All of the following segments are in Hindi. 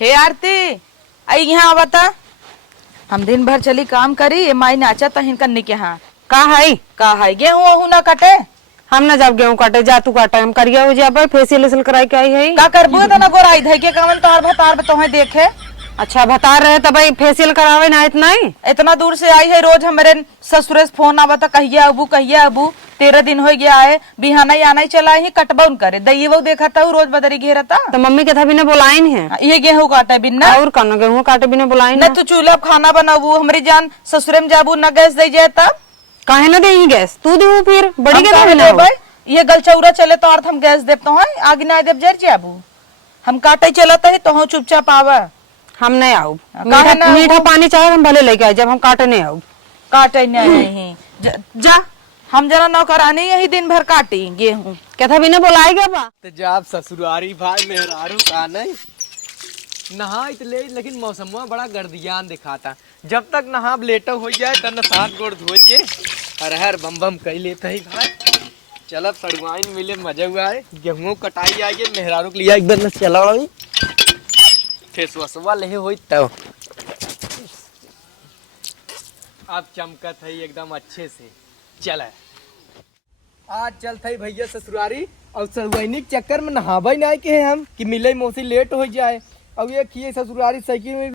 हे आरती आई यहाँ बता। हम दिन भर चली काम करी ये माई नाचा तो हिनका निके यहाँ का है गेहूं वहू ना कटे। हम ना जब गेहूं काटे जा तू काटे हम करिया हो जा फेसियल कराई के आई है का करबू तो ना गोराई धई के कवन तोहर भतार तोहे देखे। अच्छा बता रहे तो भाई फेसियल करावे ना इतना ही इतना दूर से आई है रोज हमारे ससुरे से फोन आवा था कहिया अबू 13 दिन हो गया है बिहाना आना ही चला ही कटबउन करे दई वो देखा था रोज बदरी घेरता तो मम्मी के था बिना बुलाई नहीं है ये गेहूं काटे बिना और कौन गेहूं काटे बिना बुलाई न तू चूल्हा खाना बनाबू हमारी जान ससुरे में जाबू न गैस दे जाए तब काहे ना देही गैस तू दे फिर बड़ी के हम ना भाई ये गलचौरा चले तो अर्थ हम गैस देव तो है आगे ना देव जर जाबू हम काटे चलता है तो चुपचाप आवा हम नहीं आऊ काहे मीठा पानी चाहे हम भले लेके आए जब हम काटे नहीं आऊ काटे नहीं जा हम जरा नौकरानी यही दिन भर काटी गेहूं क्या था बिना बुलाएगा बा तो जब ससुरारी भाई मेहरारू का नहीं नहा इतले लेकिन मौसम बड़ा गर्दियान दिखाता जब तक नहा लेट हो जाए तब सात गोड़ धो के हर बम बम कई लेते ही भाई चलब सड़वाइन मिले मजा हुआ है गेहूं कटाई आइए मेहरारू के लिए एकदम चला फेस वसवा ले हो तब अब चमकत है एकदम अच्छे से चला आज चलते भैया ससुरारी और सड़वाइनी के चक्कर में नहावे ना के हम कि मिले मौसी लेट हो जाए अब ये किए ससुरारी साइकिल में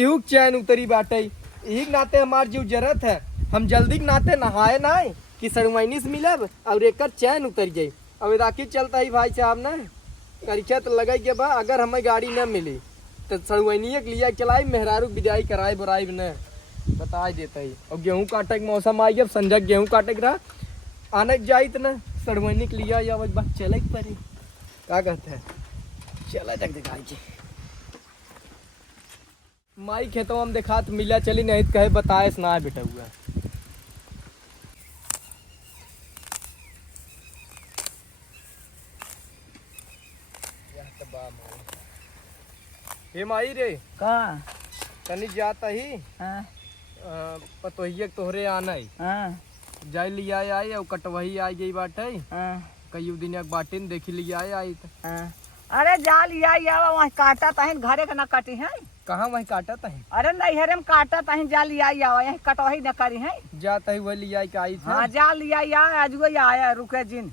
लू चैन उतरी बाटे यही नाते हमार जीव जरूरत है हम जल्दी के नाते नहाए ना कि सड़वाइनी से मिलब और एक चैन उतर जाये अब राखी चलता ही भाई साहब ना करीक्षा तो लगे के बा अगर हमें गाड़ी न मिली तो सड़वाइनी के लिए चलाई मेहरारू विदाई कराई बुराई न बता देता ही और गेहूं काटे के मौसम आई अब संजय गेहूं काटे के रहा आने जाई तो ना सड़वाइनी के लिए या बस चले पड़ी क्या कहते हैं चला जग दिखाई के माई खेतों हम देखा तो मिला चली नहीं तो कहे बताए सुना बेटा हुआ हे माई रे का तनी जाता ही हां पतोहिया तोहरे आना ही हां जाई लिया आई और कटवही आई गई बाटे हां कई दिन बाटिन देखी लिया आई हां अरे जा लिया आवा वहां काटा तहिन घरे के ना काटी है कहाँ वही काटा था अरे नहीं हरे हम काटा तहिन जा लिया आवा यही कटवही न करी है जाता ही वही लिया के आई था हां जा लिया आज वो आया रुके जिन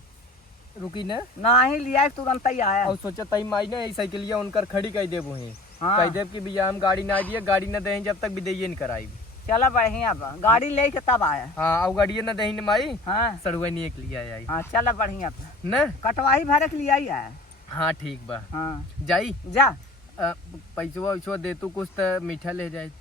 रुकी न नहीं लिया तुरंत ही आया और सोचा तई माई ने साइकिल उनकर खड़ी कह देबो है हाँ। कह देब कि भैया हम गाड़ी ना दिए गाड़ी न दे जब तक विदैये न कराई चला बढ़िया बा गाड़ी लेके तब आया हाँ और गाड़ी न दही न माई हाँ सड़ुआ एक लिया आई हाँ चला बढ़िया बा न कटवाही भरे के लिए ही आया हाँ ठीक बा हाँ जाई जा पैसवा वैसवा दे तू कुछ तो मीठा ले जाए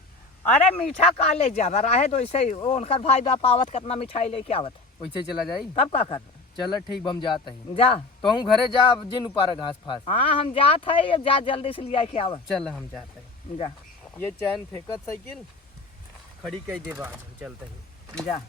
अरे मीठा का ले जा रहे तो ऐसे ही वो उनका भाई बाप आवत कितना मिठाई लेके आवत वैसे चला जाई तब का कर चल ठीक हम जाते हैं जा तो हम घरे जा जिन उपारा घास फास हाँ हम जात है जा जल्दी से लिया के आवत चल हम जाते हैं जा ये चैन फेंकत साइकिल खड़ी कह दे बा चलते हैं जा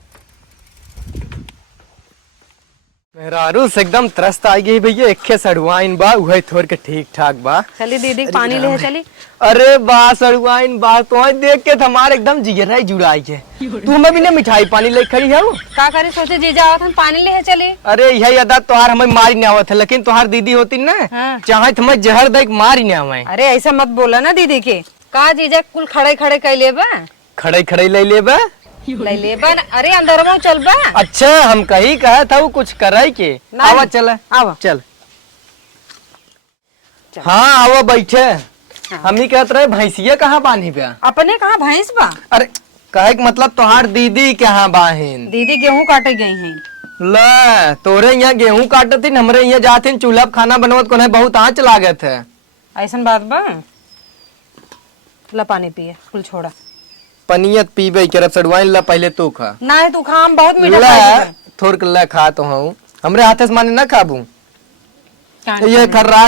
मेहरारू से एकदम त्रस्त आ गई भैया एक सड़ुआइन बा उहे थोड़ के ठीक ठाक बा चली दीदी पानी ले चली अरे बा सड़ुआइन बा तो देख के हमारे एकदम जिगरा जुड़ाई है तू हमें भी ना मिठाई पानी ले खड़ी है का करे सोचे जीजा आवत हम पानी ले चली अरे यही अदा तोहार हमें मारी नहीं आवत है लेकिन तोहार दीदी होती ना हाँ। चाहे हमें जहर दे मारी नहीं आवे अरे ऐसा मत बोला ना दीदी के का जीजा कुल खड़े खड़े कैले बा खड़े खड़े ले ले बा ले ले बा अरे अंदर में चल बा अच्छा हम कही कहा था वो कुछ कराई के आवा चल आवा चल हाँ आवा बैठे हम ही कहते रहे भैंसिया कहाँ बांधी पे अपने कहा भैंस बा अरे कहे के मतलब तोहार दीदी कहाँ बाहिन दीदी गेहूं काटे गई हैं ल तोरे यहाँ गेहूं काटती हमरे यहाँ जाते चूल्हा खाना बनवत को बहुत आँच लागत है ऐसा बात बा ला पानी पिए कुल छोड़ा पनियत पीबे करब सड़वाइन ला पहले तू खा नहीं तू खा हम बहुत मीठा ला खाई थोड़ के ला खा तो हूँ हमरे हाथे से माने ना खाबू है। ये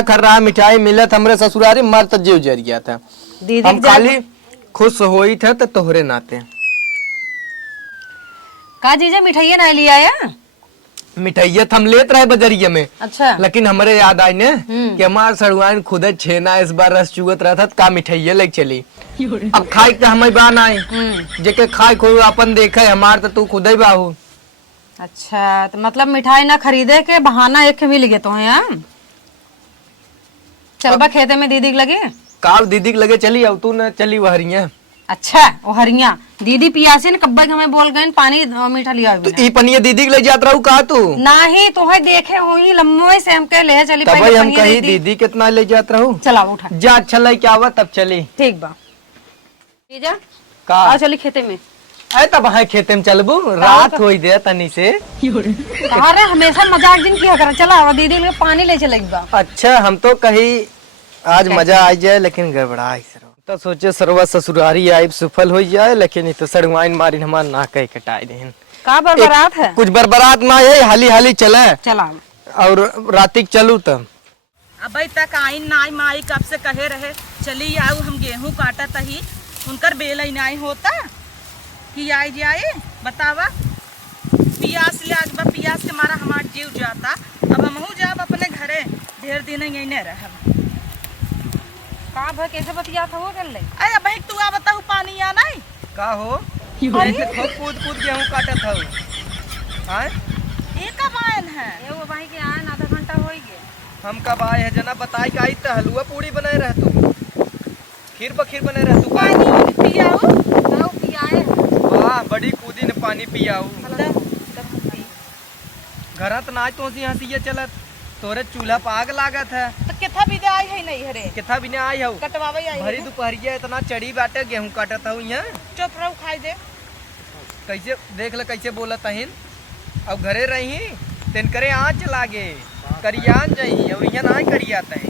खर्रा मिठाई मिलत हमरे ससुरारी मर तो जीव जर गया था दीदी हम खाली खुश होई थे तो तोहरे नाते का जीजा मिठाइया नहीं लिया या मिठाइया हम लेत रहे बजरिया में अच्छा लेकिन हमरे याद आई ने कि हमार सड़वाइन खुद छेना इस बार रस चुगत रहा था का मिठाइया ले चली अब खाई के हमें बान आई जेके खाई खो अपन देखे हमार तो तू खुद ही बाहू अच्छा तो मतलब मिठाई ना खरीदे के बहाना एक मिल गए तो है चलबा खेते में दीदी के लगे काल दीदी के लगे चली अब तू न चली वहरिया। अच्छा वो हरिया दीदी पियासी ने कब्बा के हमें बोल गए पानी मीठा लिया तो ई पनिया दीदी के ले जात रहू का तू? नहीं तुम्हें देखे हुई लम्बो से हमके ले चली तब हम कही दीदी कितना ले जात रहू। चला उठा जा अच्छा लग क्या हुआ तब चली। ठीक बा जा का आ चली खेते में। अरे तब है खेते में चलबू रात हो दे तनी से। अरे हमेशा मजाक दिन किया कर। चला दीदी के पानी ले चलेगी बा। अच्छा हम तो कही आज मजा आ जाए लेकिन गड़बड़ा तो सोचे सरवा ससुरारी आई सफल हो जाए लेकिन ये तो सड़वाइन मारी हमार ना कह कटाई देन। का बरबरात है? कुछ बरबरात ना है हाली हाली चले चला और रातिक चलू तब। अबे तक आई नाई माई कब से कहे रहे चली आऊ हम गेहूं काटत ही उनकर बेल ही नहीं होता कि आई जाए बतावा। पियास ले आज बा पियास के मारा हमार जीव जाता। अब हमहू जाब अपने घरे ढेर दिन यही नहीं रहब। का भाई कैसे बतिया था वो कर ले। अरे भाई तू आ बताऊ पानी आ नहीं का हो कूद कूद गेहूं काटत हो हां ये कब आयन है? ये वो भाई के आए आधा घंटा हो गया। हम कब आए है जना बताई का आई त हलवा पूरी बनाए रह तू खीर बखीर बनाए रह तू पानी पियाओ तो पियाए वाह बड़ी कूदी ने पानी पियाऊ घरत ना तो यहां से ये चलत तोरे चूल्हा पाग लागत है तो किथा भी दे आई है नहीं हरे किथा बिना आई हो कटवावे आई भरी दोपहरिया इतना चढ़ी बाटे गेहूं काटत हूं यहाँ चुप रहो खाई दे। कैसे देख ले कैसे बोलत हइन अब घरे रही तेन करे आँच लागे करियान जाई और यहाँ ना करियात है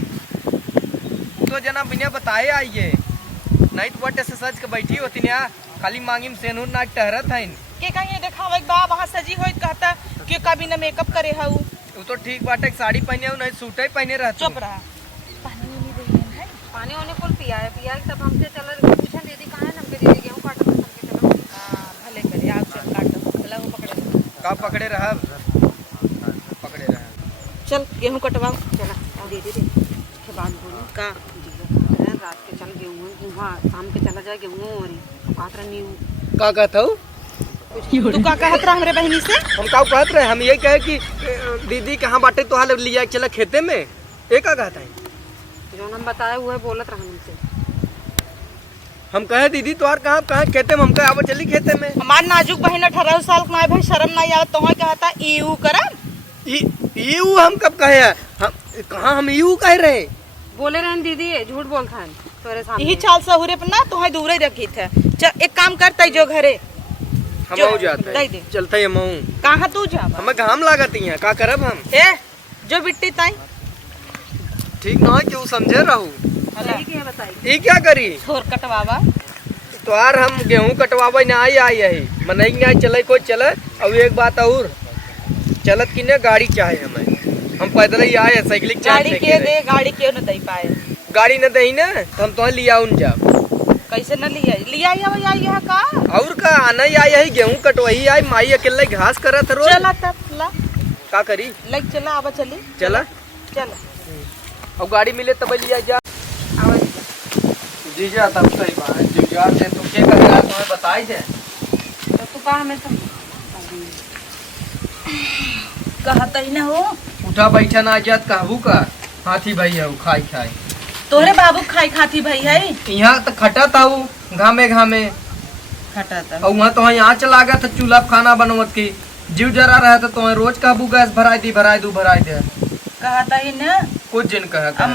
तो जना बिना बताए आइए नहीं तो बटे से सज के बैठी होती ना खाली मांगी में सेनूर ना टहरत हइन के कहीं देखावे बा वहां सजी होई कहता के कभी न मेकअप करे हऊ तू तो ठीक बाटे साड़ी पहने हो नहीं सूट ही पहने रहती चुप रहा। पानी नहीं दे है पानी होने कुल पिया है तब हमसे चल पूछा दीदी कहाँ है हमके दीदी गेहूं काटत हमके चलो। हां भले करे आप चल काट चला वो पकड़े का पकड़े रहा पकड़े रहा चल गेहूं कटवाओ। चला और दीदी दे के बाद बोलो का रात के चल गेहूं वहाँ शाम के चला जाए गेहूं और काट रही का कहता हूँ तू का कहत रहा हमरे बहनी से? हम का कहत रहे हम यही कहे कि दीदी कहाँ बाटे तो हाल लिया चला खेते में एक का कहता है जो हम बताया वो है बोलत रहा हमसे। हम कहे दीदी तोहार कहाँ कहाँ खेते में हम कहे आवा चली खेते में हमार नाजुक बहन 18 साल का भाई शर्म नहीं आवत तो कहता ईऊ करम ईऊ हम कब कहे हैं हम कहाँ हम ईऊ कह रहे बोले रहे दीदी झूठ बोलता है तोरे सामने यही चाल सहुरे पर ना तो दूर ही रखी थे। चल एक काम करता जो घरे हम हो जाते हैं चलते हैं मऊ कहाँ तू जा हमें घाम लागत है का करब हम ए जो बिट्टी ताई ठीक ना क्यों समझे रहू बताई ये क्या करी छोर कटवावा तो यार हम गेहूं कटवावे ना आई यही मनई ना चले कोई चले अब एक बात और चलत की ने गाड़ी चाहे हमें हम पैदल ही आए साइकिल गाड़ी के दे गाड़ी क्यों न दे पाए गाड़ी न दही ना तो हम तो लिया उन जा कैसे न लिया आई है का और का आना ही आई है गेहूं कटवाई आई माई अकेले घास करत रोज चला तब ला का करी लग चला आवा चली चला चल अब गाड़ी मिले तब लिया जा आवा जी जा तब सही बात है जी जा दे तो के करेगा तुम्हें बताई दे तो तू कहा हमें कहता ही ना हो उठा बैठा ना जात कहबू का हाथी भाई है खाई खाई तोरे बाबू खाई खाती भाई है यहाँ तो खटा था घामे घामे खटाता और वहाँ तो यहाँ चला गया था चूल्हा खाना बनवत की जीव जरा रहा था तो रोज काबू गैस भराई दे कहता ही ना कुछ दिन कहा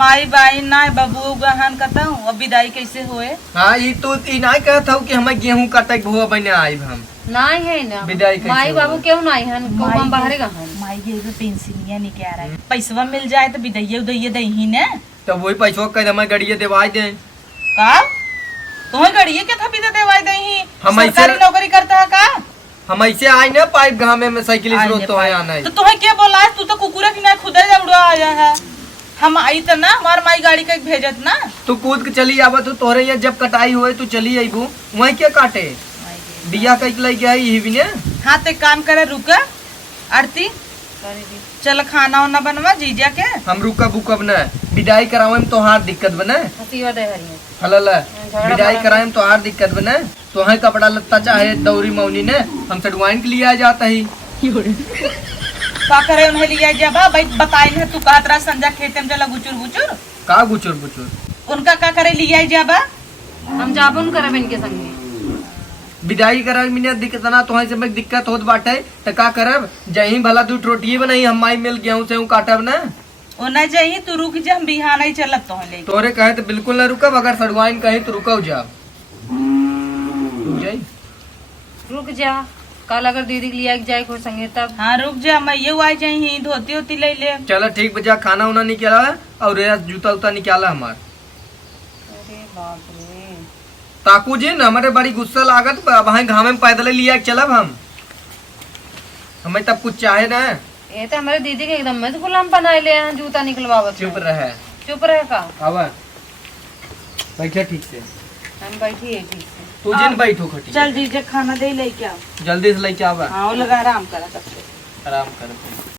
माई बाई ना बबू गहन कहता हूँ अब विदाई कैसे हुए। हाँ ये तो नहीं कहता हूँ कि हमें गेहूं काटे भुआ बने आई हम नहीं है ना विदाई कैसे माई बाबू क्यों नहीं है हम बाहर गहन माई के तो पेंसिलिया नहीं क्या रहा है पैसवा मिल जाए तो विदाई उदैया दही ने तो वही पैसा कह हमें गड़िया देवाई दे का तुम्हें गड़िया क्या था विदा देवाई दही हम ऐसे- सरकारी नौकरी करता है का हम ऐसे आए ना पाइप घामे में साइकिल तो आना है तो तुम्हें क्या बोला है तू तो कुकुरा की ना खुदा उड़ा आया है हम आई तो ना हमार माई गाड़ी का भेजत ना तू कूद के चली आवा तो तोरे यहाँ जब कटाई हुए तू चली आईबू वही क्या काटे बिया कह लग गया यही भी ने हाँ ते काम करे रुका आरती चल खाना वाना बनवा जीजा के हम रुका बुकब न विदाई करावे में तोहार दिक्कत बने हलल विदाई करावे में तोहार दिक्कत बने तोहे कपड़ा लत्ता चाहे दौरी मौनी ने हम सडवाइन के लिए आ जाता ही का करे उन्हें लिया जा बा भाई बताई है तू कहत रहा संजा खेते में चला गुचुर गुचुर का गुचुर गुचुर उनका का करे लिया जाबा। हम जाबन करब इनके संगे। विदाई करब मिने दिक्कत ना तो से दिक्कत होत बाटे त का करब जही भला दू रोटिए बनाई हम माई मिल गेहूं से काटब ना। ओना जाई तू रुक जा, हम बिहान ही चलब तो ले। तोरे कहे तो बिल्कुल ना रुकब, अगर सड़वाइन कहे तो रुकव जा। रुक जाई रुक जा, कल अगर दीदी के लिया जाए कोई संगे तब। हाँ रुक जा, मैं ये आ जाई धोती होती ले ले। चलो ठीक बजा, खाना उना निकाला और रेस जूता उता निकाला हमार। अरे बाप रे, ताकू जी न हमारे बड़ी गुस्सा लागत वहां घामे में पैदल लिया के चलब हम। हमें तब कुछ चाहे ना। ये तो हमारे दीदी के एकदम में गुलाम बनाए ले हैं, जूता निकलवावत। चुप रहे, चुप रहे का। आवा बैठा ठीक से, हम बैठी है ठीक से। तू जिन बैठो खटी। चल जीजे खाना दे ले क्या। जल्दी से लेके आवा। हाँ वो लगा आराम करा तब से। आराम कर।